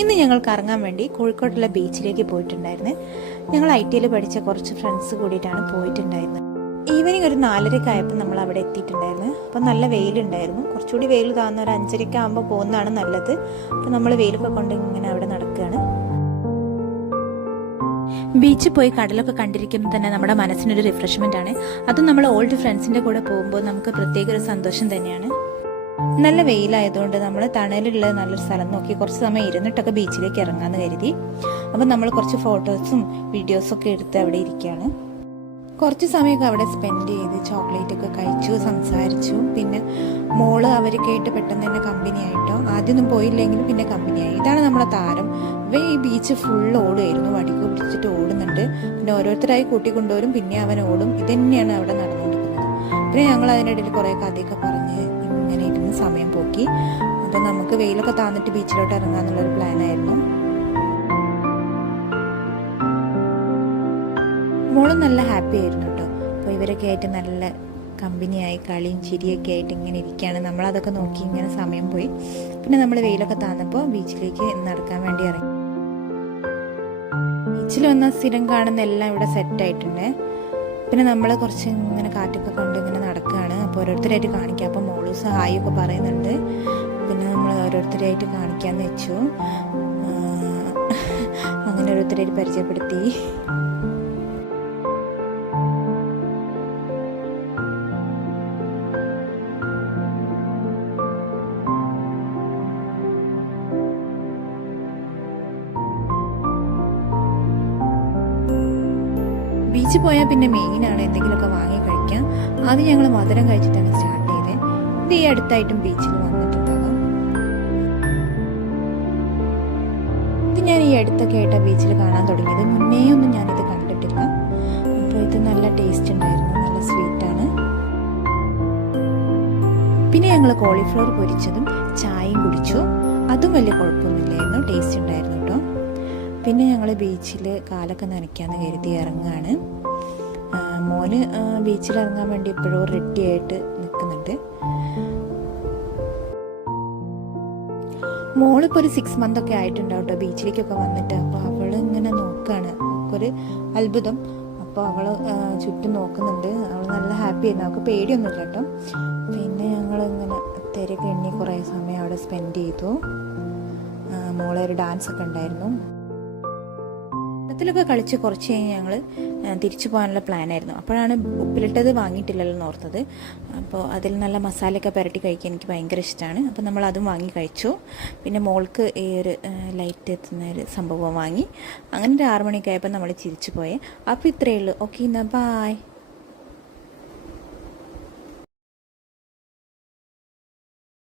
ഇന്ന് ഞങ്ങൾ കറങ്ങാൻ വേണ്ടി കോഴിക്കോട്ടുള്ള ബീച്ചിലേക്ക് പോയിട്ടുണ്ടായിരുന്നു. ഞങ്ങൾ IT പഠിച്ച കുറച്ച് ഫ്രണ്ട്സ് കൂടിയിട്ടാണ് പോയിട്ടുണ്ടായിരുന്നത്. ഈവനിങ് ഒരു 4:30 ആയപ്പോൾ നമ്മൾ അവിടെ എത്തിയിട്ടുണ്ടായിരുന്നു. അപ്പോൾ നല്ല വെയിലുണ്ടായിരുന്നു. കുറച്ചുകൂടി വെയിൽ താഴ്ന്ന ഒരു 5:30 ആകുമ്പോൾ പോകുന്നതാണ് നല്ലത്. അപ്പോൾ നമ്മൾ വെയിലൊക്കെ കൊണ്ട് ഇങ്ങനെ അവിടെ നടക്കുകയാണ്. ബീച്ചിൽ പോയി കടലൊക്കെ കണ്ടിരിക്കുമ്പോൾ തന്നെ നമ്മുടെ മനസ്സിനൊരു റിഫ്രഷ്മെൻ്റ് ആണ്. അതും നമ്മൾ ഓൾഡ് ഫ്രണ്ട്സിൻ്റെ കൂടെ പോകുമ്പോൾ നമുക്ക് പ്രത്യേക ഒരു സന്തോഷം തന്നെയാണ്. നല്ല വെയിലായതുകൊണ്ട് നമ്മൾ തണലുള്ള നല്ലൊരു സ്ഥലം നോക്കി കുറച്ച് സമയം ഇരുന്നിട്ടൊക്കെ ബീച്ചിലേക്ക് ഇറങ്ങാമെന്ന് കരുതി. അപ്പം നമ്മൾ കുറച്ച് ഫോട്ടോസും വീഡിയോസൊക്കെ എടുത്ത് അവിടെ ഇരിക്കുകയാണ്. കുറച്ച് സമയമൊക്കെ അവിടെ സ്പെൻഡ് ചെയ്ത് ചോക്ലേറ്റൊക്കെ കഴിച്ചു, സംസാരിച്ചു. പിന്നെ മോള് അവരൊക്കെ ആയിട്ട് പെട്ടെന്ന് തന്നെ കമ്പനി ആയിട്ടോ. ആദ്യമൊന്നും പോയില്ലെങ്കിലും പിന്നെ കമ്പനിയായി. ഇതാണ് നമ്മളെ താരം. ഈ ബീച്ച് ഫുൾ ഓടുമായിരുന്നു, വടിക്ക് പിടിച്ചിട്ട് ഓടുന്നുണ്ട്. പിന്നെ ഓരോരുത്തരായി കൂട്ടിക്കൊണ്ടുവരും, പിന്നെ അവൻ ഓടും. ഇതന്നെയാണ് അവിടെ നടന്നുകൊണ്ടിരിക്കുന്നത്. പിന്നെ ഞങ്ങൾ അതിനിടയിൽ കുറേ കഥയൊക്കെ പറഞ്ഞ് ഇങ്ങനെ ഇരുന്ന് സമയം പോക്കി. അപ്പം നമുക്ക് വെയിലൊക്കെ താന്നിട്ട് ബീച്ചിലോട്ട് ഇറങ്ങാന്നുള്ളൊരു പ്ലാനായിരുന്നു. മോളും നല്ല ഹാപ്പി ആയിരുന്നു കേട്ടോ. അപ്പോൾ ഇവരൊക്കെ ആയിട്ട് നല്ല കമ്പനിയായി കളിയും ചിരിയൊക്കെ ആയിട്ട് ഇങ്ങനെ ഇരിക്കുകയാണ്. നമ്മളതൊക്കെ നോക്കി ഇങ്ങനെ സമയം പോയി. പിന്നെ നമ്മൾ വെയിലൊക്കെ താന്നപ്പോൾ ബീച്ചിലേക്ക് നടക്കാൻ വേണ്ടി ഇറങ്ങി. ബീച്ചിൽ വന്നാൽ സ്ഥിരം കാണുന്ന എല്ലാം ഇവിടെ സെറ്റായിട്ടുണ്ട്. പിന്നെ നമ്മൾ കുറച്ച് ഇങ്ങനെ കാറ്റൊക്കെ കൊണ്ട് ഇങ്ങനെ നടക്കുകയാണ്. അപ്പോൾ ഓരോരുത്തരായിട്ട് കാണിക്കാം. അപ്പോൾ മോള് സഹായമൊക്കെ പറയുന്നുണ്ട്. പിന്നെ നമ്മൾ ഓരോരുത്തരായിട്ട് കാണിക്കാമെന്ന് വെച്ചു. അങ്ങനെ ഓരോരുത്തരായിട്ട് പരിചയപ്പെടുത്തി. ബീച്ചിൽ പോയാൽ പിന്നെ മെയിനാണ് എന്തെങ്കിലുമൊക്കെ വാങ്ങി കഴിക്കാം. ആദ്യം ഞങ്ങൾ മധുരം കഴിച്ചിട്ടാണ് സ്റ്റാർട്ട് ചെയ്തത്. ഇത് ഈ അടുത്തായിട്ടും ബീച്ചിൽ വന്നിട്ടുണ്ടാകാം. ഇത് ഞാൻ ഈ അടുത്തൊക്കെ ആയിട്ടാണ് ബീച്ചിൽ കാണാൻ തുടങ്ങിയത്. മുന്നേ ഒന്നും ഞാനിത് കണ്ടിട്ടില്ല. അപ്പോൾ ഇത് നല്ല ടേസ്റ്റ് ഉണ്ടായിരുന്നു, നല്ല സ്വീറ്റാണ്. പിന്നെ ഞങ്ങൾ കോളിഫ്ലവർ പൊരിച്ചതും ചായയും കുടിച്ചു. അതും വലിയ കുഴപ്പമൊന്നുമില്ലായിരുന്നു, ടേസ്റ്റ് ഉണ്ടായിരുന്നു കേട്ടോ. പിന്നെ ഞങ്ങൾ ബീച്ചിൽ കാലൊക്കെ നനയ്ക്കാമെന്ന് കരുതി ഇറങ്ങുകയാണ്. മോന് ബീച്ചിൽ ഇറങ്ങാൻ വേണ്ടി ഇപ്പോഴും റെഡി ആയിട്ട് നിൽക്കുന്നുണ്ട്. മോളിപ്പോൾ ഒരു 6 months ഒക്കെ ആയിട്ടുണ്ടാവും കേട്ടോ ബീച്ചിലേക്കൊക്കെ വന്നിട്ട്. അപ്പോൾ അവൾ ഇങ്ങനെ നോക്കുകയാണ്, ഒരു അത്ഭുതം. അപ്പോൾ അവൾ ചുറ്റും നോക്കുന്നുണ്ട്. അവൾ നല്ല ഹാപ്പി ആയിരുന്നു, അവൾക്ക് പേടിയൊന്നുമില്ല കേട്ടോ. പിന്നെ ഞങ്ങളിങ്ങനെ തിരക്ക് എണ്ണി കുറേ സമയം അവിടെ സ്പെൻഡ് ചെയ്തു. മോളെ ഒരു ഡാൻസ് ഒക്കെ ഉണ്ടായിരുന്നു. വെള്ളത്തിലൊക്കെ കളിച്ച് കുറച്ച് കഴിഞ്ഞ് ഞങ്ങൾ തിരിച്ചു പോകാനുള്ള പ്ലാനായിരുന്നു. അപ്പോഴാണ് ഉപ്പിലിട്ടത് വാങ്ങിയിട്ടില്ലല്ലോ എന്ന് ഓർത്തത്. അപ്പോൾ അതിൽ നല്ല മസാലയൊക്കെ പുരട്ടി കഴിക്കാൻ എനിക്ക് ഭയങ്കര ഇഷ്ടമാണ്. അപ്പോൾ നമ്മൾ അതും വാങ്ങി കഴിച്ചു. പിന്നെ മോൾക്ക് ഈ ഒരു ലൈറ്റ് എത്തുന്ന ഒരു സംഭവം വാങ്ങി. അങ്ങനെ ഒരു 6 മണിയൊക്കെ ആയപ്പോൾ നമ്മൾ തിരിച്ചു പോയേ. അപ്പോൾ ഇത്രയേ ഉള്ളൂ. ഓക്കെ, എന്നാൽ ബായ്.